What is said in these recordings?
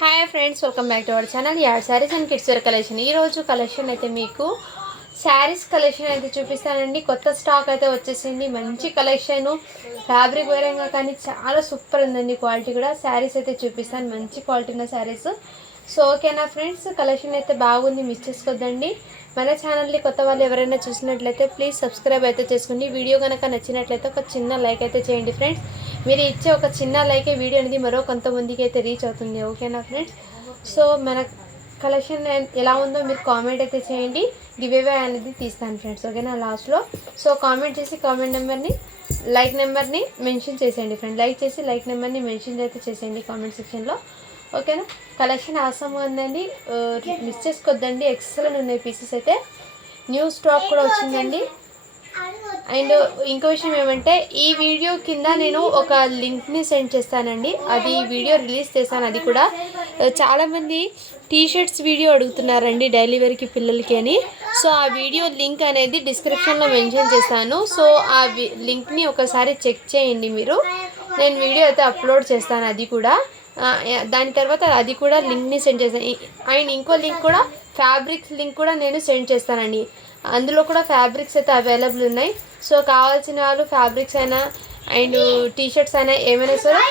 Hi friends, welcome back to our channel ad saris and kids wear collection. ఈరోజు collection అయితే మీకు saris collection అయితే చూపిస్తానండి. కొత్త స్టాక్ అయితే వచ్చేసింది. మంచి కలెక్షన్, ఫ్యాబ్రిక్ వేరంగా కానీ చాలా సూపర్ ఉందండి. క్వాలిటీ కూడా శారీస్ అయితే చూపిస్తాను, మంచి క్వాలిటీ ఉన్న శారీస్. సో ఓకేనా ఫ్రెండ్స్, కలెక్షన్ అయితే బాగుంది, మిస్ చేసుకోవద్దండి. మన ఛానల్ని కొత్త వాళ్ళు ఎవరైనా చూసినట్లయితే ప్లీజ్ సబ్స్క్రైబ్ అయితే చేసుకోండి. వీడియో కనుక నచ్చినట్లయితే ఒక చిన్న లైక్ అయితే చేయండి ఫ్రెండ్స్. మీరు ఇచ్చే ఒక చిన్న లైక్ వీడియో అనేది మరో కొంతమందికి అయితే రీచ్ అవుతుంది. ఓకేనా ఫ్రెండ్స్, సో మన కలెక్షన్ ఎలా ఉందో మీరు కామెంట్ అయితే చేయండి. గివేవే అనేది తీస్తాను ఫ్రెండ్స్, ఓకేనా లాస్ట్లో. సో కామెంట్ చేసి కామెంట్ నెంబర్ని లైక్ నెంబర్ని మెన్షన్ చేసేయండి ఫ్రెండ్. లైక్ చేసి లైక్ నెంబర్ని మెన్షన్ అయితే చేసేయండి కామెంట్ సెక్షన్లో, ఓకేనా. కలెక్షన్ ఆసమ్ ఉందండి, మిస్ చేసుకోవద్దండి. ఎక్సలెంట్ ఉన్నాయి పీసెస్ అయితే. న్యూ స్టాక్ కూడా వచ్చిందండి. అండ్ ఇంకో విషయం ఏమంటే, ఈ వీడియో కింద నేను ఒక లింక్ని సెండ్ చేస్తానండి. అది వీడియో రిలీజ్ చేస్తాను. అది కూడా చాలామంది టీషర్ట్స్ వీడియో అడుగుతున్నారండి డైలీ వేర్కి పిల్లలకి అని. సో ఆ వీడియో లింక్ అనేది డిస్క్రిప్షన్లో మెన్షన్ చేస్తాను. సో ఆ లింక్ని ఒకసారి చెక్ చేయండి మీరు. నేను వీడియో అయితే అప్లోడ్ చేస్తాను, అది కూడా దాని తర్వాత అది కూడా లింక్ని సెండ్ చేస్తాను. అండ్ ఇంకో లింక్ కూడా, ఫ్యాబ్రిక్స్ లింక్ కూడా నేను సెండ్ చేస్తానండి. అందులో కూడా ఫ్యాబ్రిక్స్ అయితే అవైలబుల్ ఉన్నాయి. సో కావాల్సిన వాళ్ళు ఫ్యాబ్రిక్స్ అయినా అండ్ టీషర్ట్స్ అయినా ఏమైనా సరే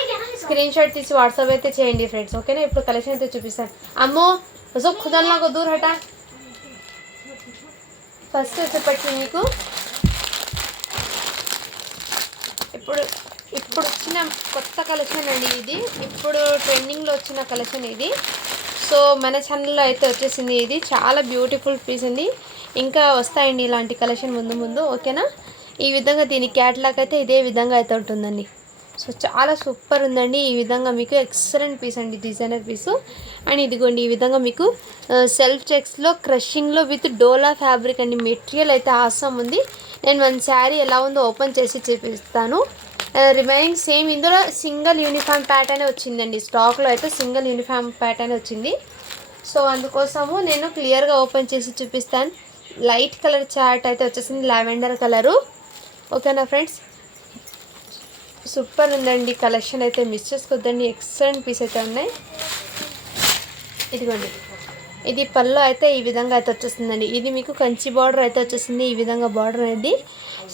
స్క్రీన్ షాట్ తీసి వాట్సాప్ అయితే చేయండి ఫ్రెండ్స్, ఓకేనా. ఇప్పుడు కలెక్షన్ అయితే చూపిస్తాను. అమ్మో ఖుదల్లాగా దూర్ హటా. ఫస్ట్ వచ్చేప్పటికి మీకు ఇప్పుడు వచ్చిన కొత్త కలెక్షన్ అండి ఇది. ఇప్పుడు ట్రెండింగ్లో వచ్చిన కలెక్షన్ ఇది. సో మన ఛానల్లో అయితే వచ్చేసింది. ఇది చాలా బ్యూటిఫుల్ పీస్ అండి. ఇంకా వస్తాయండి ఇలాంటి కలెక్షన్ ముందు ముందు, ఓకేనా. ఈ విధంగా దీని క్యాట్లాగ్ అయితే ఇదే విధంగా అయితే ఉంటుందండి. సో చాలా సూపర్ ఉందండి. ఈ విధంగా మీకు ఎక్సలెంట్ పీస్ అండి, డిజైనర్ పీసు. అండ్ ఇదిగోండి ఈ విధంగా మీకు సెల్ఫ్ చెక్స్లో క్రషింగ్లో విత్ డోలా ఫ్యాబ్రిక్ అండి. మెటీరియల్ అయితే ఆసమ్ ఉంది. నేను మన శారీ ఎలా ఉందో ఓపెన్ చేసి చూపిస్తాను. Remaining same. ఇందులో సింగిల్ యూనిఫామ్ ప్యాటర్నే వచ్చిందండి. స్టాక్లో అయితే సింగిల్ యూనిఫామ్ ప్యాటర్న్ వచ్చింది. సో అందుకోసము నేను క్లియర్గా ఓపెన్ చేసి చూపిస్తాను. లైట్ కలర్ చార్ట్ అయితే వచ్చేసింది, లావెండర్ కలరు, ఓకేనా ఫ్రెండ్స్. సూపర్ ఉందండి కలెక్షన్ అయితే, మిస్ చేసుకోవద్దండి. ఎక్సలెంట్ పీస్ అయితే ఉన్నాయి. ఇదిగోండి, ఇది పళ్ళు అయితే ఈ విధంగా అయితే వచ్చేస్తుందండి. ఇది మీకు కంచి బార్డర్ అయితే వచ్చేసింది. ఈ విధంగా బార్డర్ అనేది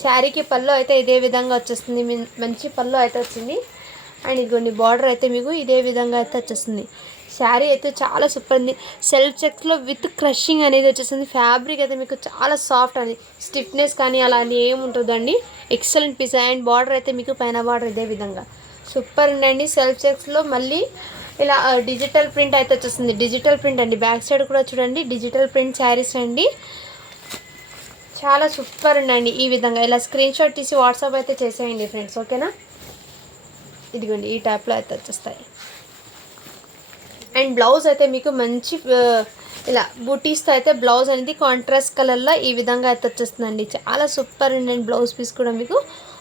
శారీకి పళ్ళు అయితే ఇదే విధంగా వచ్చేస్తుంది. మంచి పళ్ళు అయితే వచ్చింది. అండ్ ఇదిగోండి బార్డర్ అయితే మీకు ఇదే విధంగా అయితే వచ్చేస్తుంది. శారీ అయితే చాలా సూపర్ ఉంది. సెల్ఫ్ చెక్స్లో విత్ క్రషింగ్ అనేది వచ్చేసింది. ఫ్యాబ్రిక్ అయితే మీకు చాలా సాఫ్ట్ అని, స్టిఫ్నెస్ కానీ అలా అని ఏముంటుందండి. Excellent piece. అండ్ బార్డర్ అయితే మీకు పైన బార్డర్ ఇదే విధంగా సూపర్ ఉందండి. సెల్ఫ్ చెక్స్లో మళ్ళీ ఇలా డిజిటల్ ప్రింట్ అయితే వచ్చేస్తుంది. డిజిటల్ ప్రింట్ అండి. బ్యాక్ సైడ్ కూడా చూడండి, డిజిటల్ ప్రింట్ శారీస్ అండి. చాలా సూపర్ ఉండండి. ఈ విధంగా ఇలా స్క్రీన్ షాట్ తీసి వాట్సాప్ అయితే చేసేయండి ఫ్రెండ్స్, ఓకేనా. ఇదిగోండి ఈ టైప్లో అయితే వచ్చేస్తాయి. అండ్ బ్లౌజ్ అయితే మీకు మంచి ఇలా బూటీస్తో అయితే బ్లౌజ్ అనేది కాంట్రాస్ట్ కలర్లో ఈ విధంగా అయితే వచ్చేస్తుందండి. చాలా సూపర్ ఉండండి బ్లౌజ్ పీస్ కూడా మీకు,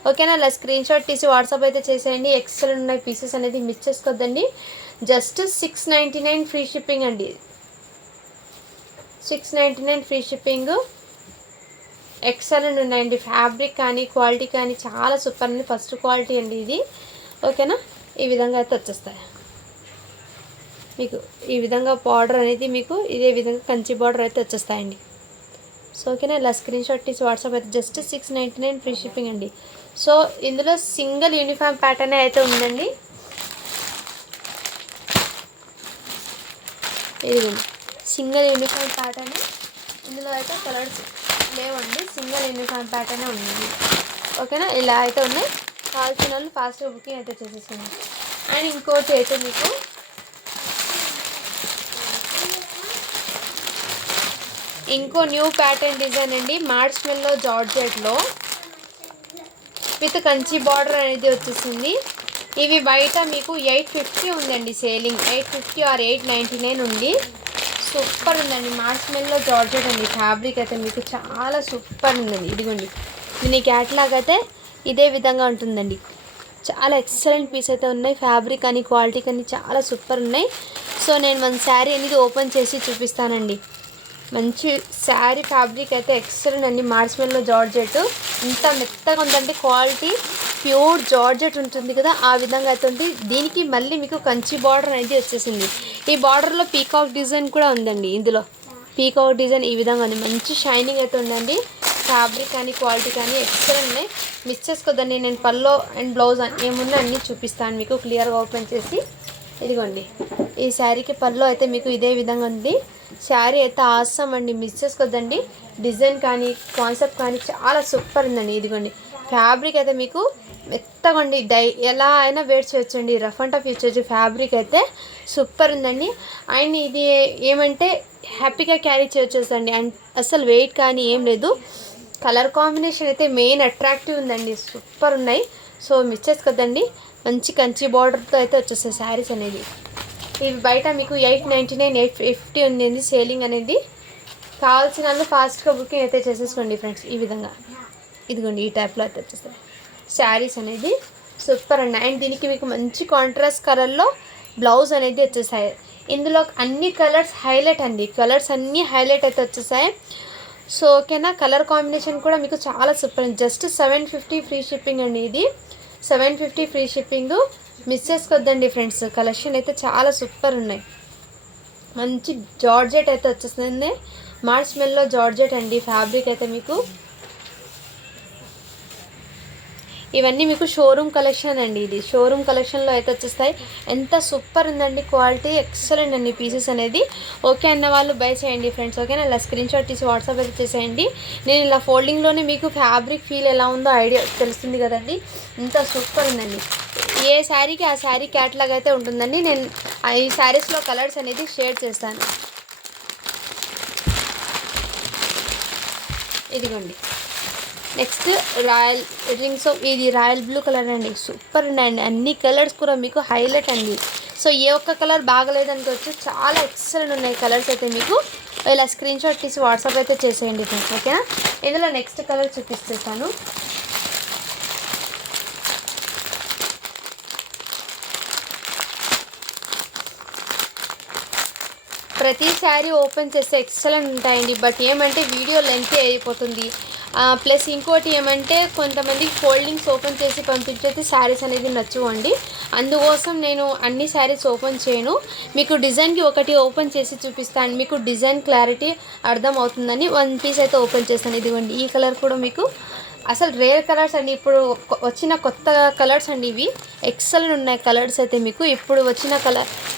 ఓకేనా. ఇలా స్క్రీన్ షాట్ తీసి వాట్సాప్ అయితే చేసేయండి. ఎక్సలెంట్ ఉన్నాయి పీసెస్ అనేది, మిస్ చేసుకోవద్దండి. జస్ట్ 699 ఫ్రీ షిప్పింగ్ అండి. 699 ఫ్రీ షిప్పింగ్. ఎక్సలెంట్ ఉన్నాయండి. ఫ్యాబ్రిక్ కానీ క్వాలిటీ కానీ చాలా సూపర్ అండి. ఫస్ట్ క్వాలిటీ అండి ఇది, ఓకేనా. ఈ విధంగా అయితే వచ్చేస్తాయి మీకు. ఈ విధంగా బార్డర్ అనేది మీకు ఇదే విధంగా కంచి బార్డర్ అయితే వచ్చేస్తాయండి. సో ఓకేనా. ఇలా స్క్రీన్ షాట్ తీసి వాట్సాప్ అయితే జస్ట్ 699 ఫ్రీ షిప్పింగ్ అండి. సో ఇందులో సింగిల్ యూనిఫామ్ ప్యాటర్న్ అయితే ఉందండి. ఇది సింగిల్ యూనిఫామ్ ప్యాటర్న్. ఇందులో అయితే కలర్స్ లేవండి, సింగిల్ యూనిఫామ్ ప్యాటర్నే ఉంది, ఓకేనా. ఇలా అయితే ఉన్నాయి. కావాల్సిన వాళ్ళు ఫాస్ట్గా బుకింగ్ అయితే చేసేసుకోండి. అండ్ ఇంకోటి అయితే మీకు ఇంకో న్యూ ప్యాటర్న్ డిజైన్ అండి. మార్ష్మెల్లో జార్జెట్లో విత్ కంచి బార్డర్ అనేది వచ్చేసింది. ఇవి బయట మీకు 850 ఉందండి సేలింగ్. 850 ఆర్ 899 ఉంది. సూపర్ ఉందండి. మార్ష్మెల్లో జార్జెట్ అండి. ఫ్యాబ్రిక్ అయితే మీకు చాలా సూపర్ ఉందండి. ఇదిగోండి దీని క్యాట్లాగ్ అయితే ఇదే విధంగా ఉంటుందండి. చాలా ఎక్సలెంట్ పీస్ అయితే ఉన్నాయి. ఫ్యాబ్రిక్ కానీ క్వాలిటీ కానీ చాలా సూపర్ ఉన్నాయి. సో నేను మన శారీ అనేది ఓపెన్ చేసి చూపిస్తానండి. మంచి శారీ ఫ్యాబ్రిక్ అయితే ఎక్సలెంట్ అండి. మార్ష్మెల్లో జార్జెట్ ఇంత మెత్తగా ఉందండి. క్వాలిటీ ప్యూర్ జార్జెట్ ఉంటుంది కదా, ఆ విధంగా అయితే ఉంది. దీనికి మళ్ళీ మీకు కంచి బార్డర్ అనేది వచ్చేసింది. ఈ బార్డర్లో పీకాక్ డిజైన్ కూడా ఉందండి. ఇందులో పీకాక్ డిజైన్ ఈ విధంగా ఉంది. మంచి షైనింగ్ అయితే ఉందండి. ఫ్యాబ్రిక్ కానీ క్వాలిటీ కానీ ఎక్సలెంట్ ఉన్నాయి. మిస్ చేసుకోదండి. నేను పల్లో అండ్ బ్లౌజ్ ఏమున్నా అన్నీ చూపిస్తాను మీకు క్లియర్గా ఓపెన్ చేసి. ఇదిగోండి, ఈ శారీకి పల్లో అయితే మీకు ఇదే విధంగా ఉంది. శారీ అయితే ఆసమ్ అండి, మిస్ చేసుకోద్దండి. డిజైన్ కానీ కాన్సెప్ట్ కానీ చాలా సూపర్ ఉందండి. ఇదిగోండి, ఫ్యాబ్రిక్ అయితే మీకు మెత్తగా ఉండి ఎలా అయినా వేర్ చేయొచ్చండి. రఫ్ అండ్ టఫ్ యూజ్ చేయొచ్చు. ఫ్యాబ్రిక్ అయితే సూపర్ ఉందండి. అండ్ ఇది ఏమంటే హ్యాపీగా క్యారీ చేయొచ్చండి. అండ్ అసలు వెయిట్ కానీ ఏం లేదు. కలర్ కాంబినేషన్ అయితే మెయిన్ అట్రాక్టివ్ ఉందండి. సూపర్ ఉన్నాయి. సో మిస్ చేసుకోద్దండి. మంచి కంచి బార్డర్తో అయితే వచ్చేస్తాయి శారీస్ అనేది. ఇవి బయట మీకు 899 850 ఉంది సేలింగ్ అనేది. కావాల్సిన వాళ్ళు ఫాస్ట్గా బుకింగ్ అయితే చేసేసుకోండి ఫ్రెండ్స్. ఈ విధంగా ఇదిగోండి, ఈ టైప్లో అయితే వచ్చేస్తాయి శారీస్ అనేది. సూపర్ అండి. అండ్ దీనికి మీకు మంచి కాంట్రాస్ట్ కలర్లో బ్లౌజ్ అనేది వచ్చేసాయి. ఇందులో అన్ని కలర్స్ హైలైట్ అండి. కలర్స్ అన్నీ హైలైట్ అయితే వచ్చేసాయి. సో ఓకేనా. కలర్ కాంబినేషన్ కూడా మీకు చాలా సూపర్ అండి. జస్ట్ 750 ఫ్రీ షిప్పింగ్ అండి. ఇది 750 ఫ్రీ షిప్పింగ్. మిస్ చేసుకోద్దండి ఫ్రెండ్స్. కలెక్షన్ అయితే చాలా సూపర్ ఉన్నాయి. మంచి జార్జెట్ అయితే వచ్చేస్తుంది. మార్చ్ స్మెల్లో జార్జెట్ అండి. ఫ్యాబ్రిక్ అయితే మీకు ఇవన్నీ మీకు షోరూమ్ కలెక్షన్ అండి. ఇది షోరూమ్ కలెక్షన్లో అయితే వచ్చేస్తాయి. ఎంత సూపర్ ఉందండి. క్వాలిటీ ఎక్సలెంట్ అండి పీసెస్ అనేది. ఓకే అన్న వాళ్ళు బై చేయండి ఫ్రెండ్స్. ఓకేనా. ఇలా స్క్రీన్ షాట్ తీసి వాట్సాప్ అయితే చేసేయండి. నేను ఇలా ఫోల్డింగ్లోనే మీకు ఫ్యాబ్రిక్ ఫీల్ ఎలా ఉందో ఐడియా తెలుస్తుంది కదండి. ఇంత సూపర్ ఉందండి. ఏ శారీకి ఆ శారీ క్యాటలాగ్ అయితే ఉంటుందండి. నేను ఈ శారీస్లో కలర్స్ అనేది షేర్ చేస్తాను. ఇదిగోండి, నెక్స్ట్ రాయల్ రింగ్స్. ఇది రాయల్ బ్లూ కలర్ అండి. సూపర్ ఉన్నాయండి. అన్ని కలర్స్ కూడా మీకు హైలైట్ అండి. సో ఏ ఒక్క కలర్ బాగలేదు అనుకోవచ్చు. చాలా ఎక్సలెంట్ ఉన్నాయి కలర్స్ అయితే మీకు. ఇలా స్క్రీన్ షాట్ తీసి వాట్సాప్ అయితే చేసేయండి ఫ్రెండ్స్. ఓకేనా. ఇందులో నెక్స్ట్ కలర్ చూపిస్తాను. ప్రతి శారీ ఓపెన్ చేస్తే ఎక్సలెంట్ ఉంటాయండి. బట్ ఏమంటే వీడియో లెంత్ అయిపోతుంది. ప్లస్ ఇంకోటి ఏమంటే కొంతమందికి ఫోల్డింగ్స్ ఓపెన్ చేసి పంపించేది శారీస్ అనేది నచ్చవండి. అందుకోసం నేను అన్ని శారీస్ ఓపెన్ చేయను. మీకు డిజైన్కి ఒకటి ఓపెన్ చేసి చూపిస్తాను. మీకు డిజైన్ క్లారిటీ అర్థం అవుతుందని వన్ పీస్ అయితే ఓపెన్ చేస్తాను. ఇదిగోండి, ఈ కలర్ కూడా మీకు అసలు రేర్ కలర్స్ అండి. ఇప్పుడు వచ్చిన కొత్త కలర్స్ అండి. ఇవి ఎక్సలెంట్ ఉన్నాయి కలర్స్ అయితే మీకు. ఇప్పుడు వచ్చిన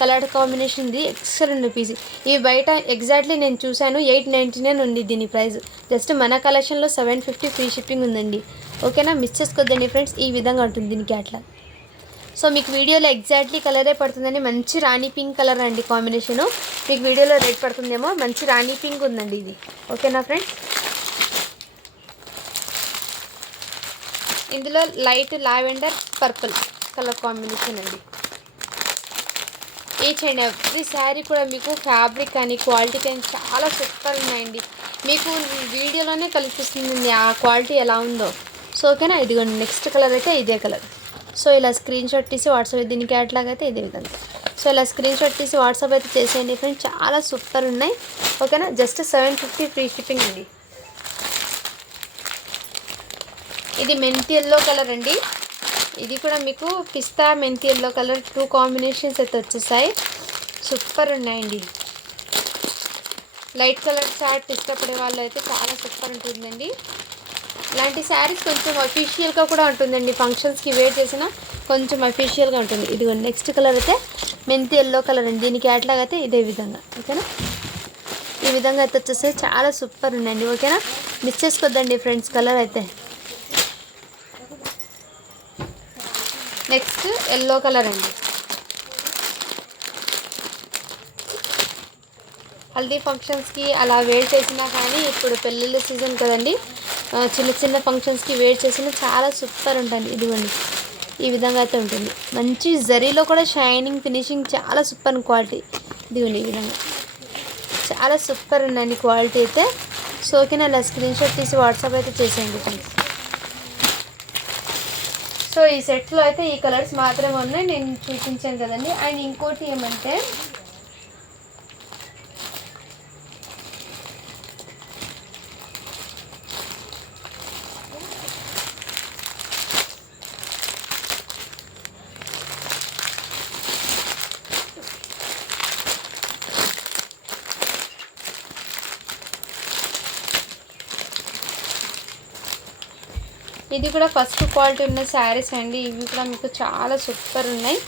కలర్ కాంబినేషన్ ఇది ఎక్సలెంట్ పీస్. ఇవి బయట ఎగ్జాక్ట్లీ నేను చూశాను 899 ఉంది దీని ప్రైస్. జస్ట్ మన కలెక్షన్లో 750 ఫ్రీ షిప్పింగ్ ఉందండి. ఓకేనా. మిస్ చేసుకోద్దండి ఫ్రెండ్స్. ఈ విధంగా ఉంటుంది దీనికి అట్లా. సో మీకు వీడియోలో ఎగ్జాక్ట్లీ కలరే పడుతుందండి. మంచి రాణి పింక్ కలర్ అండి కాంబినేషను. మీకు వీడియోలో రెడ్ పడుతుందేమో. మంచి రాణి పింక్ ఉందండి ఇది. ఓకేనా ఫ్రెండ్స్. ఇందులో light lavender purple colour combination అండి. ఈచ్ అండ్ ఎవ్రీ శారీ కూడా మీకు ఫ్యాబ్రిక్ కానీ క్వాలిటీ కానీ చాలా సూపర్ ఉన్నాయండి. మీకు వీడియోలోనే కనిపిస్తుంది ఆ క్వాలిటీ ఎలా ఉందో. సో ఓకేనా. ఇదిగోండి, నెక్స్ట్ కలర్ అయితే ఇదే కలర్. సో ఇలా స్క్రీన్ షాట్ తీసి వాట్సాప్ దీనికి అట్లాగైతే ఇదే విధంగా. సో ఇలా స్క్రీన్ షాట్ తీసి వాట్సాప్ అయితే చేసేయండి ఫ్రెండ్స్. చాలా సూపర్ ఉన్నాయి. ఓకేనా. జస్ట్ 750 ఫ్రీ షిప్పింగ్ అండి. ఇది మెంతి ఎల్లో కలర్ అండి. ఇది కూడా మీకు పిస్తా మెంతి ఎల్లో కలర్ 2 కాంబినేషన్స్ అయితే వచ్చేసాయి. సూపర్ ఉన్నాయండి. లైట్ కలర్ చార్ట్ ఇష్టపడే వాళ్ళు అయితే చాలా సూపర్ ఉంటుందండి. ఇలాంటి శారీస్ కొంచెం అఫీషియల్గా కూడా ఉంటుందండి. ఫంక్షన్స్కి వేర్ చేసిన కొంచెం అఫీషియల్గా ఉంటుంది. ఇదిగో నెక్స్ట్ కలర్ అయితే మెంతి ఎల్లో కలర్ అండి. దీనికి క్యాట్లాగ్ అయితే ఇదే విధంగా. ఓకేనా. ఈ విధంగా అయితే వచ్చేసాయి. చాలా సూపర్ ఉందండి. ఓకేనా. మిస్ చేసుకోద్దండి ఫ్రెండ్స్ కలర్ అయితే. నెక్స్ట్ ఎల్లో కలర్ అండి. హల్దీ ఫంక్షన్స్కి అలా వేర్ చేసినా కానీ ఇప్పుడు పెళ్ళిళ్ళ సీజన్ కదండి. చిన్న చిన్న ఫంక్షన్స్కి వేర్ చేసినా చాలా సూపర్ ఉంటుంది. ఇదిగోండి, ఈ విధంగా అయితే ఉంటుంది. మంచి జరీలో కూడా షైనింగ్ ఫినిషింగ్ చాలా సూపర్ క్వాలిటీ. ఇదిగోండి, ఈ విధంగా చాలా సూపర్ ఉందండి క్వాలిటీ అయితే. సో ఓకేనా. అలా స్క్రీన్ షాట్ తీసి వాట్సాప్ అయితే చేసేయండి ఫ్రెండ్స్. సో ఈ సెట్లో అయితే ఈ కలర్స్ మాత్రమే ఉన్నాయి. నేను చూపించాను కదండి. అండ్ ఇంకోటి ఏమంటే ఇది కూడా ఫస్ట్ క్వాలిటీ ఉన్న శారీస్ అండి. ఇవి కూడా మీకు చాలా సూపర్ ఉన్నాయి.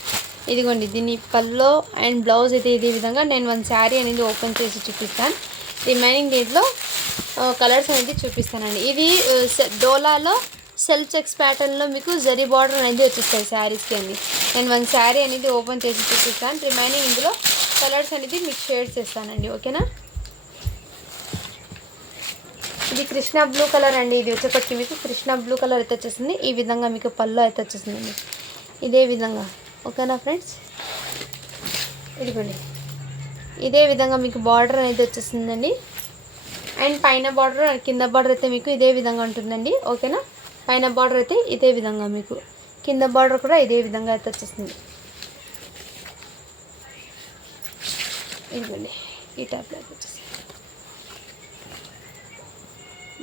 ఇదిగోండి దీని పల్లో అండ్ బ్లౌజ్ అయితే ఇదే విధంగా. నేను వన్ శారీ అనేది ఓపెన్ చేసి చూపిస్తాను. రిమైనింగ్ దీంట్లో కలర్స్ అనేది చూపిస్తానండి. ఇది డోలాలో సెల్ఫ్ చెక్స్ ప్యాటర్న్లో మీకు జరీ బార్డర్ అనేది వచ్చేస్తాయి శారీస్కి అండి. నేను వన్ శారీ అనేది ఓపెన్ చేసి చూపిస్తాను. రిమైనింగ్ ఇందులో కలర్స్ అనేది మీకు షేర్ చేస్తానండి. ఓకేనా. ఇది కృష్ణ బ్లూ కలర్ అండి. ఇది వచ్చేప్పటికి మీకు కృష్ణ బ్లూ కలర్ అయితే వచ్చేసింది. ఈ విధంగా మీకు పళ్ళు అయితే వచ్చేసిందండి ఇదే విధంగా. ఓకేనా ఫ్రెండ్స్. ఇదిగోండి ఇదే విధంగా మీకు బార్డర్ అనేది వచ్చేసిందండి. అండ్ పైన బార్డర్ కింద బార్డర్ అయితే మీకు ఇదే విధంగా ఉంటుందండి. ఓకేనా. పైన బార్డర్ అయితే ఇదే విధంగా మీకు, కింద బార్డర్ కూడా ఇదే విధంగా అయితే వచ్చేస్తుంది. ఇదిగోండి ఈ టైప్లో అయితే వచ్చేసింది.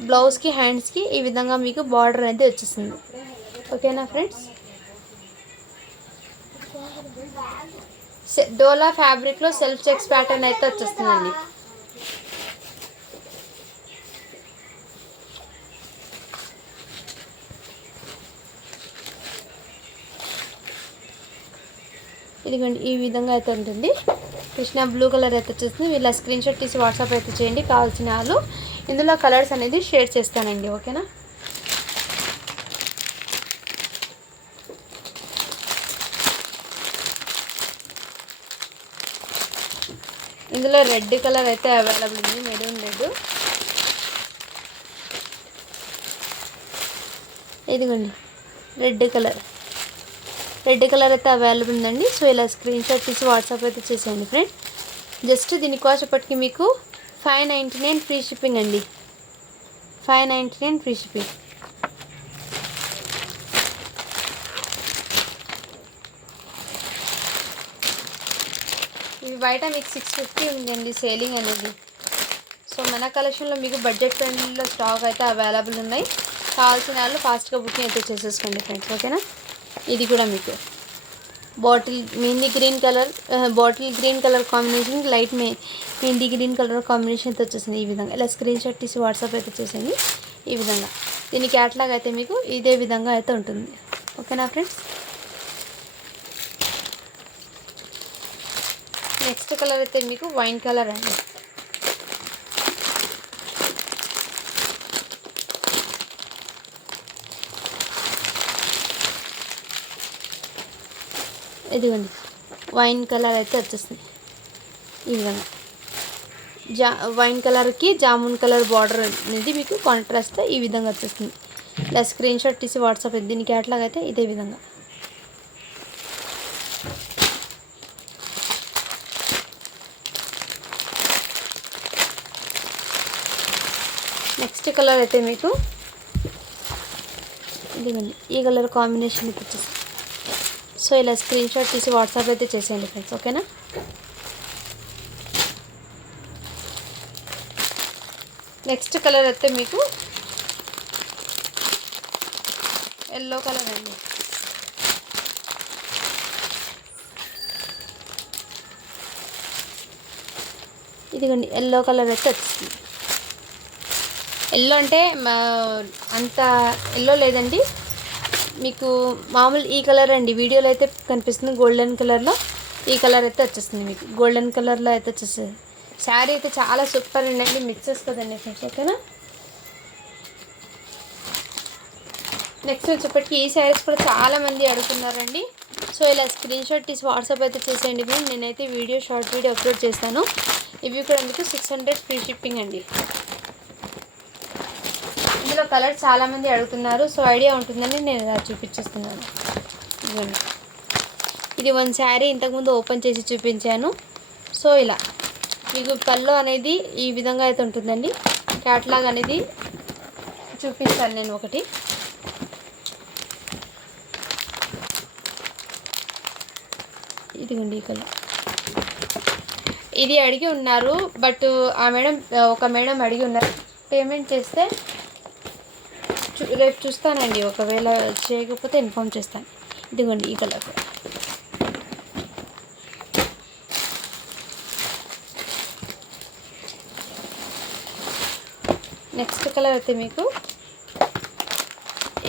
బ్లౌజ్కి హ్యాండ్స్కి ఈ విధంగా మీకు బార్డర్ అనేది వచ్చేసింది. ఓకేనా ఫ్రెండ్స్. డోలా ఫ్యాబ్రిక్లో సెల్ఫ్ చెక్స్ ప్యాటర్న్ అయితే వచ్చేస్తుందండి. ఇదిగోండి ఈ విధంగా అయితే ఉంటుంది. కృష్ణ బ్లూ కలర్ అయితే వచ్చేస్తుంది. వీళ్ళ స్క్రీన్ షాట్ తీసి వాట్సాప్ అయితే చేయండి కావాల్సిన వాళ్ళు. ఇందులో కలర్స్ అనేది షేర్ చేస్తానండి. ఓకేనా. ఇందులో రెడ్ కలర్ అయితే అవైలబుల్ ఉంది, మెరూన్ రెడ్. ఇదిగోండి రెడ్ కలర్ అయితే అవైలబుల్ ఉందండి. సో ఇలా స్క్రీన్ షాట్ తీసి వాట్సాప్ అయితే చేసేయండి ఫ్రెండ్. జస్ట్ దీని కాస్ట్ ఇప్పటికి మీకు 599 ఫ్రీ షిప్పింగ్ అండి. 599 ఫ్రీ షిప్పింగ్. ఇది బయట మీకు 650 ఉందండి సేలింగ్ అనేది. సో మన కలెక్షన్లో మీకు బడ్జెట్ ఫ్రెండ్లీలో స్టాక్ అయితే అవైలబుల్ ఉన్నాయి. కావాల్సిన వాళ్ళు ఫాస్ట్గా బుకింగ్ అయితే చేసేసుకోండి ఫ్రెండ్స్. ఓకేనా. ఇది కూడా మీకు bottle green colour combination, light mehndi green colour కాంబినేషన్తో వచ్చేసింది. ఈ విధంగా ఇలా స్క్రీన్ షాట్ తీసి వాట్సాప్ అయితే చేసేయండి. ఈ విధంగా దీని క్యాట్లాగ్ అయితే మీకు ఇదే విధంగా అయితే ఉంటుంది. ఓకేనా ఫ్రెండ్స్. నెక్స్ట్ కలర్ అయితే మీకు వైన్ కలర్ అండి. ఇదిగోండి వైన్ కలర్ అయితే వచ్చేస్తుంది. ఈ విధంగా వైన్ కలర్కి జామున్ కలర్ బార్డర్ అనేది మీకు కాంట్రాస్ట్ ఈ విధంగా వచ్చేస్తుంది. ఇలా స్క్రీన్ షాట్ తీసి వాట్సాప్ దీని క్యాట్లాగ్ అయితే ఇదే విధంగా. నెక్స్ట్ కలర్ అయితే మీకు ఇదిగోండి ఈ కలర్ కాంబినేషన్ వచ్చేసి. సో ఇలా స్క్రీన్ షాట్ తీసి వాట్సాప్ అయితే చేసేయండి ఫ్రెండ్స్. ఓకేనా. నెక్స్ట్ కలర్ అయితే మీకు ఎల్లో కలర్ అండి. ఇదిగోండి ఎల్లో కలర్ అయితే వచ్చింది. ఎల్లో అంటే అంత ఎల్లో లేదండి, మీకు మామూలు ఈ కలర్ అండి. వీడియోలో అయితే కనిపిస్తుంది గోల్డెన్ కలర్లో. ఈ కలర్ అయితే వచ్చేస్తుంది మీకు గోల్డెన్ కలర్లో అయితే వచ్చేస్తుంది. శారీ అయితే చాలా సూపర్ ఉండండి, మిక్సెస్ కదండి ఫ్రెండ్స్. ఓకేనా. నెక్స్ట్ వచ్చేప్పటికి ఈ శారీస్ కూడా చాలామంది అడుగుతున్నారండి. సో ఇలా స్క్రీన్ షాట్ తీసి వాట్సాప్ అయితే చేసేయండి ఫ్రెండ్. నేనైతే షార్ట్ వీడియో అప్లోడ్ చేస్తాను. ఇవి కూడా మీకు 600 ఫ్రీ షిప్పింగ్ అండి. ఇందులో కలర్ చాలామంది అడుగుతున్నారు. సో ఐడియా ఉంటుందని నేను ఇలా చూపించేస్తున్నాను. ఇది వన్ శారీ ఇంతకుముందు ఓపెన్ చేసి చూపించాను. సో ఇలా మీకు పళ్ళు అనేది ఈ విధంగా అయితే ఉంటుందండి. క్యాట్లాగ్ అనేది చూపిస్తాను నేను ఒకటి. ఇదిగోండి ఈ కలర్. ఇది అడిగి ఉన్నారు, బట్ ఒక మేడం అడిగి ఉన్నారు. పేమెంట్ చేస్తే రేపు చూస్తానండి, ఒకవేళ చేయకపోతే ఇన్ఫామ్ చేస్తాను. ఇదిగోండి ఈ కలర్. నెక్స్ట్ కలర్ అయితే మీకు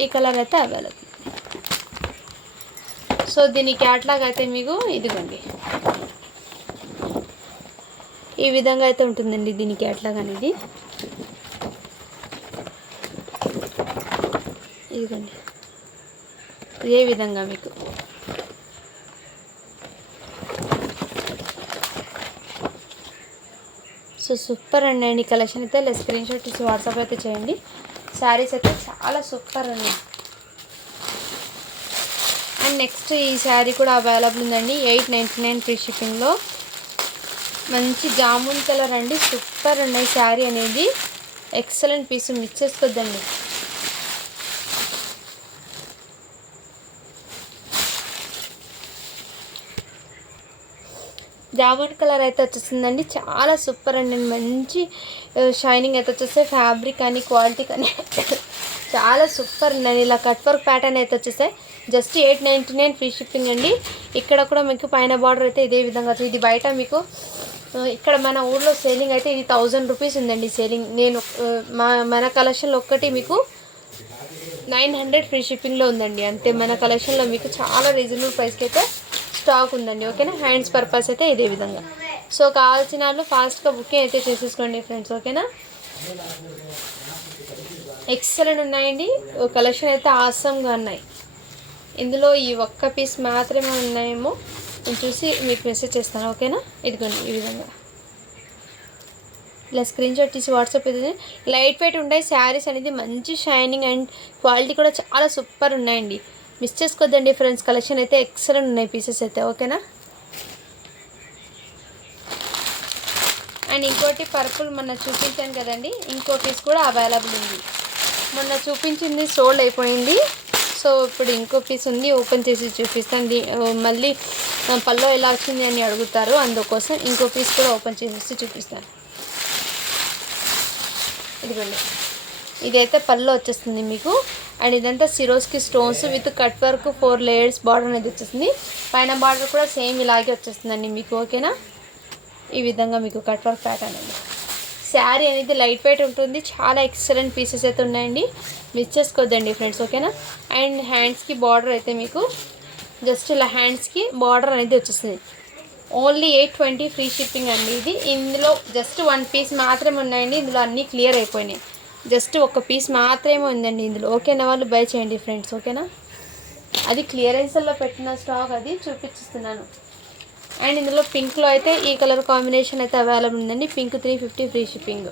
ఈ కలర్ అయితే అవైలబుల్. సో దీని క్యాట్లాగ్ అయితే మీకు ఇదిగోండి ఈ విధంగా అయితే ఉంటుందండి దీని క్యాట్లాగ్ అనేది. ఇదిగోండి ఏ విధంగా మీకు సో సూపర్ అండి కలెక్షన్ అయితే ఇలా స్క్రీన్ షాట్ తీసి వాట్సాప్ అయితే చేయండి. శారీస్ అయితే చాలా సూపర్ ఉన్నాయి. అండ్ నెక్స్ట్ ఈ శారీ కూడా అవైలబుల్ ఉందండి. 899 ఫ్రీ షిప్పింగ్లో. మంచి జామున్ కలర్ అండి, సూపర్ ఉన్నాయి శారీ అనేది. ఎక్సలెంట్ పీస్, మిస్ చేసుకోద్దండి. జామున్ కలర్ అయితే వచ్చేస్తుందండి, చాలా సూపర్ అండి. మంచి షైనింగ్ అయితే వచ్చేస్తాయి. ఫ్యాబ్రిక్ కానీ క్వాలిటీ కానీ చాలా సూపర్ ఉందండి. ఇలా కట్ వర్క్ ప్యాటర్న్ అయితే వచ్చేసాయి. జస్ట్ 899 ఫ్రీ షిప్పింగ్ అండి. ఇక్కడ కూడా మీకు పైన బార్డర్ అయితే ఇదే విధంగా. ఇది బయట మీకు ఇక్కడ మన ఊళ్ళో సేలింగ్ అయితే ఇది 1000 రూపీస్ ఉందండి సేలింగ్. నేను మన కలెక్షన్లో ఒక్కటి మీకు 900 ఫ్రీ షిప్పింగ్లో ఉందండి. అంతే మన కలెక్షన్లో మీకు చాలా రీజనబుల్ ప్రైస్కి అయితే స్టాక్ ఉందండి. ఓకేనా. హ్యాండ్స్ పర్పస్ అయితే ఇదే విధంగా. సో కావాల్సిన వాళ్ళు ఫాస్ట్గా బుకింగ్ అయితే చేసేసుకోండి ఫ్రెండ్స్. ఓకేనా. ఎక్సలెంట్ ఉన్నాయండి. కలెక్షన్ అయితే ఆసమ్గా ఉన్నాయి. ఇందులో ఈ ఒక్క పీస్ మాత్రమే ఉన్నాయేమో, నేను చూసి మీకు మెసేజ్ చేస్తాను. ఓకేనా. ఇదిగోండి ఈ విధంగా ఇలా స్క్రీన్ షాట్ తీసి వాట్సాప్ అయితే. లైట్ వెయిట్ ఉంటాయి శారీస్ అనేది, మంచి షైనింగ్ అండ్ క్వాలిటీ కూడా చాలా సూపర్ ఉన్నాయండి. మిస్ చేసుకోద్దండి ఫ్రెండ్స్. కలెక్షన్ అయితే ఎక్సలెంట్ ఉన్నాయి పీసెస్ అయితే. ఓకేనా. అండ్ ఇంకోటి పర్పుల్ మొన్న చూపించాను కదండి, ఇంకో పీస్ కూడా అవైలబుల్ ఉంది. మొన్న చూపించింది సోల్డ్ అయిపోయింది. సో ఇప్పుడు ఇంకో పీస్ ఉంది, ఓపెన్ చేసి చూపిస్తాను. మళ్ళీ పల్లో ఎలా వచ్చింది అని అడుగుతారు, అందుకోసం ఇంకో పీస్ కూడా ఓపెన్ చేసి చూపిస్తాను. ఇదిగోండి ఇదైతే పల్లో వచ్చేస్తుంది మీకు. అండ్ ఇదంతా Swarovski stones with cut work 4 layers border అనేది వచ్చేస్తుంది. పైన బార్డర్ కూడా సేమ్ ఇలాగే వచ్చేస్తుందండి మీకు. ఓకేనా. ఈ విధంగా మీకు కట్ వర్క్ ప్యాటర్న్ అండి. శారీ అనేది లైట్ వెయిట్ ఉంటుంది. చాలా ఎక్సలెంట్ పీసెస్ అయితే ఉన్నాయండి, మిస్ చేసుకోవద్దండి ఫ్రెండ్స్. ఓకేనా. అండ్ హ్యాండ్స్కి బార్డర్ అయితే మీకు జస్ట్ ఇలా హ్యాండ్స్కి బార్డర్ అనేది వచ్చేస్తుంది. ఓన్లీ 820 ఫ్రీ షిప్పింగ్ అండి ఇది. ఇందులో జస్ట్ 1 పీస్ మాత్రమే ఉన్నాయండి. ఇందులో అన్నీ క్లియర్ అయిపోయినాయి. జస్ట్ ఒక పీస్ మాత్రమే ఉందండి ఇందులో. ఓకేనా. వాళ్ళు బై చేయండి ఫ్రెండ్స్. ఓకేనా. అది క్లియరెన్స్లో పెట్టిన స్టాక్, అది చూపిస్తున్నాను. అండ్ ఇందులో పింక్లో అయితే ఈ కలర్ కాంబినేషన్ అయితే అవైలబుల్ ఉందండి. Pink 350 free shipping.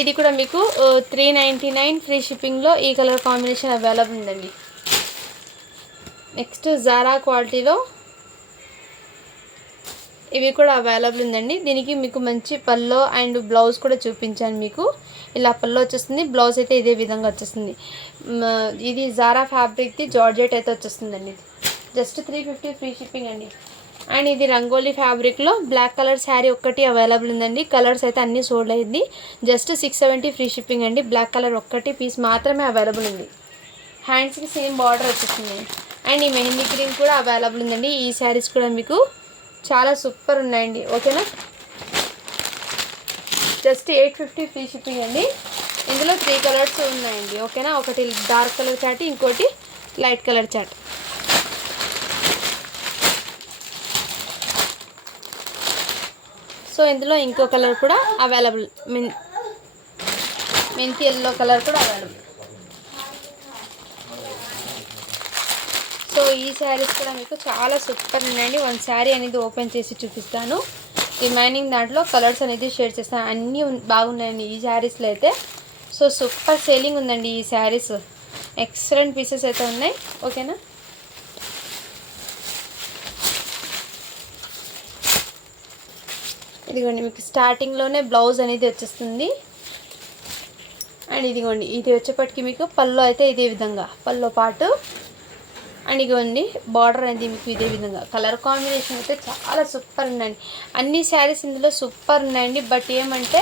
ఇది కూడా మీకు 399 ఫ్రీ షిప్పింగ్లో ఈ కలర్ కాంబినేషన్ అవైలబుల్ ఉందండి. నెక్స్ట్ జారా క్వాలిటీలో ఇవి కూడా అవైలబుల్ ఉందండి. దీనికి మీకు మంచి పల్లో అండ్ బ్లౌజ్ కూడా చూపించాను మీకు. ఇలా పల్లో వచ్చేస్తుంది, బ్లౌజ్ అయితే ఇదే విధంగా వచ్చేస్తుంది. ఇది జారా ఫ్యాబ్రిక్ది జార్జెట్ అయితే వచ్చేస్తుందండి. ఇది జస్ట్ 350 ఫ్రీ షిప్పింగ్ అండి. అండ్ ఇది రంగోలీ ఫ్యాబ్రిక్లో బ్లాక్ కలర్ శారీ ఒక్కటి అవైలబుల్ ఉందండి. కలర్స్ అయితే అన్నీ సోల్డ్ అయింది. జస్ట్ 670 ఫ్రీ షిప్పింగ్ అండి. బ్లాక్ కలర్ ఒక్కటి పీస్ మాత్రమే అవైలబుల్ ఉంది. హ్యాండ్స్కి సేమ్ బార్డర్ వచ్చేస్తుంది. అండ్ ఈ మెహందీ గ్రీన్ కూడా అవైలబుల్ ఉందండి. ఈ శారీస్ కూడా మీకు చాలా సూపర్ ఉన్నాయండి. ఓకేనా. జస్ట్ 850 ఫ్రీ షిప్పింగ్ అండి. ఇందులో 3 కలర్స్ ఉన్నాయండి. ఓకేనా. ఒకటి డార్క్ కలర్ చాట్, ఇంకోటి లైట్ కలర్ చాట్. సో ఇందులో ఇంకో కలర్ కూడా అవైలబుల్, మెంతి ఎల్లో కలర్ కూడా అవైలబుల్. సో ఈ శారీస్ కూడా మీకు చాలా సూపర్ ఉన్నాయండి. 1 శారీ అనేది ఓపెన్ చేసి చూపిస్తాను. రిమైనింగ్ దాంట్లో కలర్స్ అనేది షేర్ చేస్తాను. అన్నీ బాగున్నాయండి ఈ శారీస్లో అయితే. సో సూపర్ సేలింగ్ ఉందండి ఈ శారీస్. ఎక్సలెంట్ పీసెస్ అయితే ఉన్నాయి. ఓకేనా. ఇదిగోండి మీకు స్టార్టింగ్లోనే బ్లౌజ్ అనేది వచ్చేస్తుంది. అండ్ ఇదిగోండి ఇది వచ్చేప్పటికి మీకు పల్లో అయితే ఇదే విధంగా పల్లో పాటు. అండ్ ఇదిగోండి బార్డర్ అనేది మీకు ఇదే విధంగా. కలర్ కాంబినేషన్ అయితే చాలా సూపర్ ఉందండి. అన్ని శారీస్ ఇందులో సూపర్ ఉన్నాయండి. బట్ ఏమంటే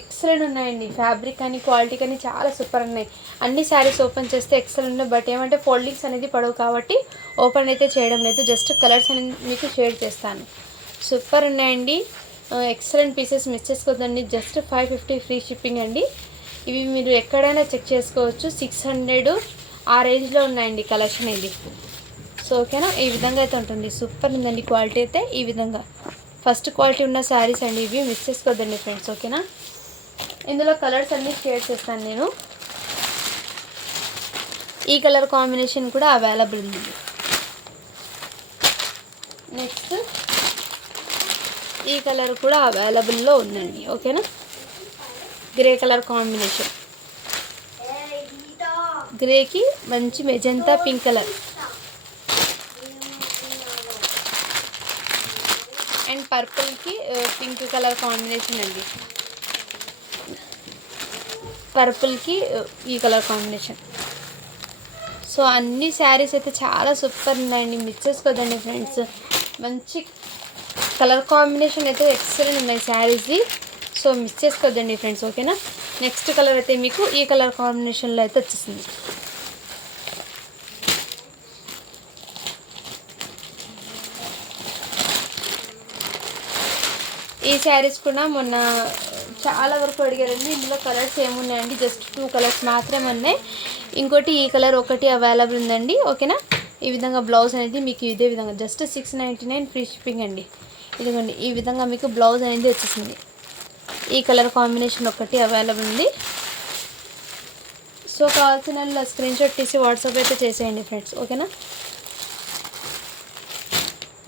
ఎక్సలెంట్ ఉన్నాయండి. ఫ్యాబ్రిక్ కానీ క్వాలిటీ కానీ చాలా సూపర్ ఉన్నాయి. అన్ని శారీస్ ఓపెన్ చేస్తే ఎక్సలెంట్ ఉన్నాయి. బట్ ఏమంటే ఫోల్డింగ్స్ అనేది పడవు కాబట్టి ఓపెన్ అయితే చేయడం లేదు. జస్ట్ కలర్స్ అనేది మీకు షేర్ చేస్తాను. సూపర్ ఉన్నాయండి. ఎక్సలెంట్ పీసెస్ మిస్ చేసుకోవద్దండి. జస్ట్ 550 ఫ్రీ షిప్పింగ్ అండి. ఇవి మీరు ఎక్కడైనా చెక్ చేసుకోవచ్చు. 600 ఆ రేంజ్లో ఉన్నాయండి కలెక్షన్ ఇది. సో ఓకేనా, ఈ విధంగా అయితే ఉంటుంది. సూపర్ ఉందండి క్వాలిటీ అయితే. ఈ విధంగా ఫస్ట్ క్వాలిటీ ఉన్న శారీస్ అండి ఇవి, మిస్ చేసుకోవద్దండి ఫ్రెండ్స్. ఓకేనా, ఇందులో కలర్స్ అన్నీ షేర్ చేస్తాను నేను. ఈ కలర్ కాంబినేషన్ కూడా అవైలబుల్ ఉంది. నెక్స్ట్ ఈ కలర్ కూడా అవైలబుల్లో ఉందండి. ఓకేనా, గ్రే కలర్ కాంబినేషన్, గ్రేకి మంచి మెజంతా పింక్ కలర్ అండ్ పర్పుల్కి పింక్ కలర్ కాంబినేషన్ అండి. పర్పుల్కి ఈ కలర్ కాంబినేషన్. సో అన్ని శారీస్ అయితే చాలా సూపర్ ఉన్నాయండి, మిస్ చేసుకోదండి ఫ్రెండ్స్. మంచి కలర్ కాంబినేషన్ అయితే ఎక్సలెంట్ ఉన్నాయి శారీస్ది. సో మిస్ చేసుకోవద్దండి ఫ్రెండ్స్. ఓకేనా, నెక్స్ట్ కలర్ అయితే మీకు ఈ కలర్ కాంబినేషన్లో అయితే వచ్చేసింది. ఈ శారీస్ కూడా మొన్న చాలా వరకు అడిగారండి. ఇందులో కలర్స్ ఏమున్నాయండి, జస్ట్ 2 కలర్స్ మాత్రమే ఉన్నాయి. ఇంకోటి ఈ కలర్ ఒకటి అవైలబుల్ ఉందండి. ఓకేనా, ఈ విధంగా బ్లౌజ్ అనేది మీకు ఇదే విధంగా జస్ట్ 699 ఫ్రీ షిప్పింగ్ అండి. ఇదిగోండి, ఈ విధంగా మీకు బ్లౌజ్ అనేది వచ్చేసింది. ఈ కలర్ కాంబినేషన్ ఒకటి అవైలబుల్ ఉంది. సో కావాల్సిన స్క్రీన్ షాట్ తీసి వాట్సాప్ అయితే చేసేయండి ఫ్రెండ్స్. ఓకేనా,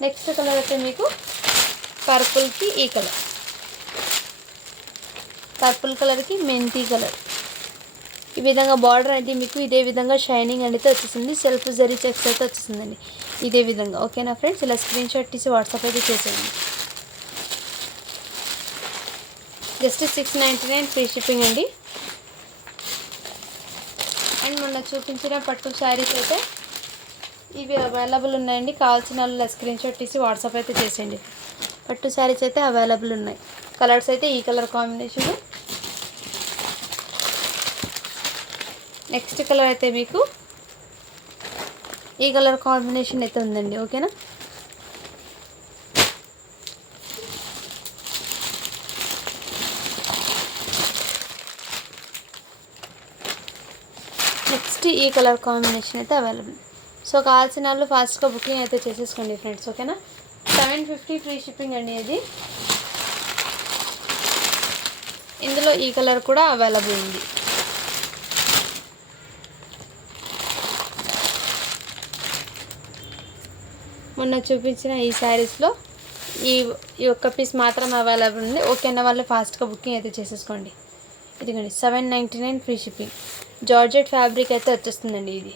నెక్స్ట్ కలర్ అయితే మీకు పర్పుల్కి ఈ కలర్, పర్పుల్ కలర్కి మెంతి కలర్. ఈ విధంగా బార్డర్ అయితే మీకు ఇదే విధంగా షైనింగ్ అనేది వచ్చేసింది. సెల్ఫ్ జరీ చెక్స్ అయితే వచ్చేసిందండి ఇదే విధంగా. ఓకేనా ఫ్రెండ్స్, ఇలా స్క్రీన్ షాట్ తీసి వాట్సాప్ అయితే చేసేయండి. జస్ట్ 699 ఫ్రీ షిప్పింగ్ అండి. అండ్ మొన్న చూపించిన పట్టు శారీస్ అయితే ఇవి అవైలబుల్ ఉన్నాయండి. కావాల్సిన వాళ్ళు స్క్రీన్ షాట్ తీసి వాట్సాప్ అయితే చేసేయండి. పట్టు శారీస్ అయితే అవైలబుల్ ఉన్నాయి. కలర్స్ అయితే ఈ కలర్ కాంబినేషన్. నెక్స్ట్ కలర్ అయితే మీకు ఈ కలర్ కాంబినేషన్ అయితే ఉందండి. ఓకేనా, నెక్స్ట్ ఈ కలర్ కాంబినేషన్ అయితే అవైలబుల్. సో కావాల్సిన వాళ్ళు ఫాస్ట్గా బుకింగ్ అయితే చేసేసుకోండి ఫ్రెండ్స్. ఓకేనా, 750 ఫ్రీ షిప్పింగ్ అండి ఇది. ఇందులో ఈ కలర్ కూడా అవైలబుల్ ఉంది. మొన్న చూపించిన ఈ శారీస్లో ఈ ఒక్క పీస్ మాత్రం అవైలబుల్ ఉంది. ఓకేనా, వాళ్ళు ఫాస్ట్గా బుకింగ్ అయితే చేసేసుకోండి. ఇదిగోండి 799 ఫ్రీ షిప్పింగ్. జార్జెట్ ఫ్యాబ్రిక్ అయితే వచ్చేస్తుందండి ఇది.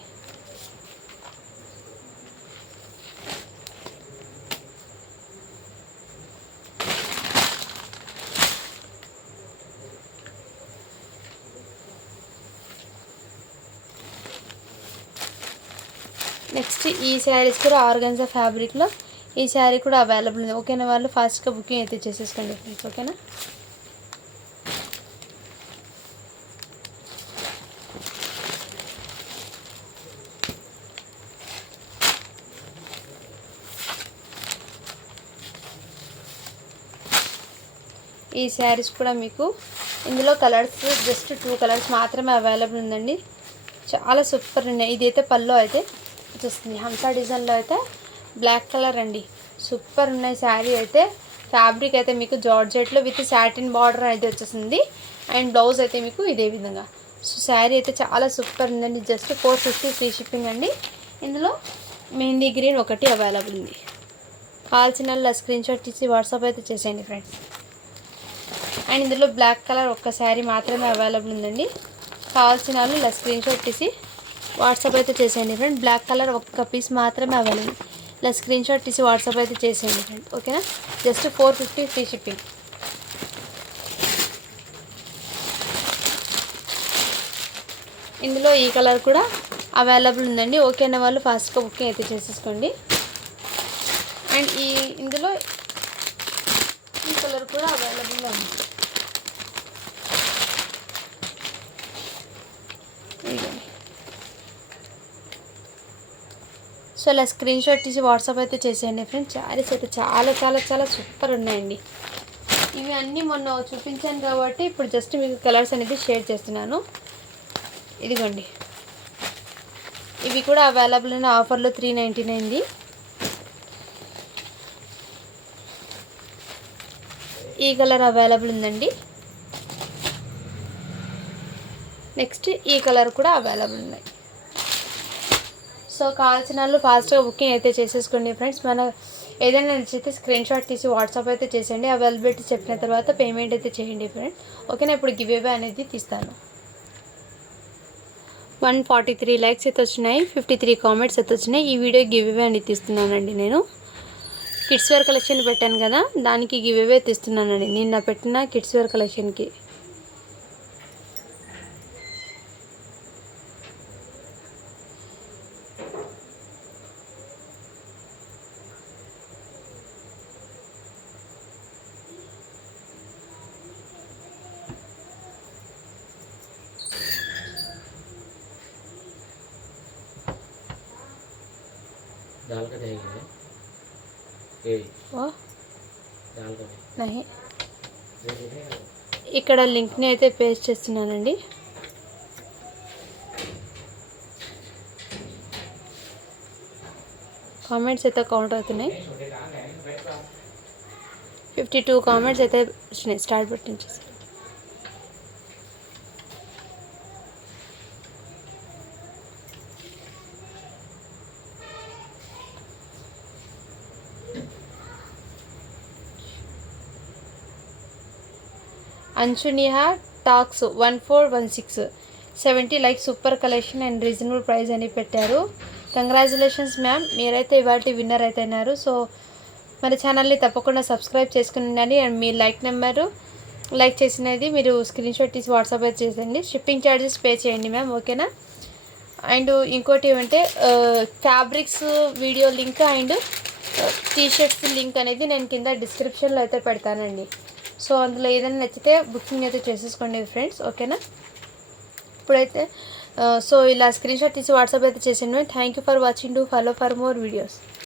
నెక్స్ట్ ఈ శారీస్ కూడా ఆర్గన్జా ఫ్యాబ్రిక్లో ఈ శారీ కూడా అవైలబుల్ ఉంది. ఓకేనా, వాళ్ళు ఫాస్ట్గా బుకింగ్ అయితే చేసేసుకోండి ఫ్రెండ్స్. ఓకేనా, ఈ శారీస్ కూడా మీకు ఇందులో కలర్స్ జస్ట్ 2 కలర్స్ మాత్రమే అవైలబుల్ ఉందండి. చాలా సూపర్ ఉన్నాయి. ఇదైతే పళ్ళు అయితే వచ్చేస్తుంది హంసా డిజైన్లో అయితే బ్లాక్ కలర్ అండి. సూపర్ ఉన్నాయి శారీ అయితే. ఫ్యాబ్రిక్ అయితే మీకు జార్జెట్లో విత్ సాటిన్ బార్డర్ అయితే వచ్చేసింది. అండ్ బ్లౌజ్ అయితే మీకు ఇదే విధంగా. సో శారీ అయితే చాలా సూపర్ ఉందండి. జస్ట్ 450 ఫ్రీ షిప్పింగ్ అండి. ఇందులో మెహందీ గ్రీన్ ఒకటి అవైలబుల్ ఉంది. కావాల్సిన స్క్రీన్ షాట్ తీసి వాట్సాప్ అయితే చేసేయండి ఫ్రెండ్స్. అండ్ ఇందులో బ్లాక్ కలర్ ఒక్క శారీ మాత్రమే అవైలబుల్ ఉందండి. కావాల్సిన వాళ్ళు ఇలా స్క్రీన్ షాట్ తీసి వాట్సాప్ అయితే చేసేయండి ఫ్రెండ్. బ్లాక్ కలర్ ఒక్క పీస్ మాత్రమే అవైలబుల్. ఇలా స్క్రీన్ షాట్ తీసి వాట్సాప్ అయితే చేసేయండి ఫ్రెండ్. ఓకేనా, జస్ట్ 450 ఫ్రీ షిప్పింగ్. ఇందులో ఈ కలర్ కూడా అవైలబుల్ ఉందండి. ఓకేనా, వాళ్ళు ఫాస్ట్గా బుకింగ్ అయితే చేసేసుకోండి. అండ్ ఇందులో ఈ కలర్ కూడా అవైలబుల్గా ఉంది. సో ఇలా స్క్రీన్ షాట్ తీసి వాట్సాప్ అయితే చేసేయండి ఫ్రెండ్స్. శారీస్ అయితే చాలా చాలా చాలా సూపర్ ఉన్నాయండి. ఇవి అన్నీ మొన్న చూపించాను కాబట్టి ఇప్పుడు జస్ట్ మీకు కలర్స్ అనేది షేర్ చేస్తున్నాను. ఇదిగోండి, ఇవి కూడా అవైలబుల్ ఉన్న ఆఫర్లో 399. ఈ కలర్ అవైలబుల్ ఉందండి. నెక్స్ట్ ఈ కలర్ కూడా అవైలబుల్ ఉన్నాయి. సో కావాల్సిన వాళ్ళు ఫాస్ట్గా బుకింగ్ అయితే చేసేసుకోండి ఫ్రెండ్స్. మన ఏదైనా నచ్చితే స్క్రీన్ షాట్ తీసి వాట్సాప్ అయితే చేసేయండి. అవైలబిలిటీ చెప్పిన తర్వాత పేమెంట్ అయితే చేయండి ఫ్రెండ్స్. ఓకేనా, ఇప్పుడు గివ్ అవే అనేది తీస్తాను. 143 లైక్స్ అయితే వచ్చినాయి, 53 కామెంట్స్ అయితే వచ్చినాయి. ఈ వీడియో గివ్ అవే అనేది తీస్తున్నానండి. నేను కిడ్స్ వేర్ కలెక్షన్ పెట్టాను కదా, దానికి గివ్ అవే తీస్తున్నానండి. నిన్న పెట్టిన కిడ్స్ వేర్ కలెక్షన్కి. दाल का देंगे दाल का नहीं ఇక్కడ లింక్ని అయితే పేస్ట్ చేస్తున్నానండి. కామెంట్స్ అయితే కౌంట్ అవుతున్నాయి. 52 కామెంట్స్ అయితే వచ్చినాయి. స్టార్ట్ పెట్టించేసి అంచునిహా టాక్స్ 1416 70 like super collection and reasonable price అని పెట్టారు. కంగ్రాచులేషన్స్ మ్యామ్, మీరైతే ఇవాళ విన్నర్ అయితే అయినారు. సో మన ఛానల్ని తప్పకుండా సబ్స్క్రైబ్ చేసుకుని ఉండండి. అండ్ మీ లైక్ చేసినది మీరు స్క్రీన్ షాట్ తీసి వాట్సాప్ అయితే చేసేయండి. షిప్పింగ్ ఛార్జెస్ పే చేయండి మ్యామ్, ఓకేనా. అండ్ ఇంకోటి ఏమంటే fabrics video link and T-shirts link అనేది నేను కింద డిస్క్రిప్షన్లో అయితే పెడతానండి. సో అందులో ఏదైనా నచ్చితే బుకింగ్ అయితే చేసేసుకోండి ఫ్రెండ్స్, ఓకేనా. ఇప్పుడైతే సో ఇలా స్క్రీన్ షాట్ తీసి వాట్సాప్ అయితే చేసాను. Thank you for watching. Do follow for more videos.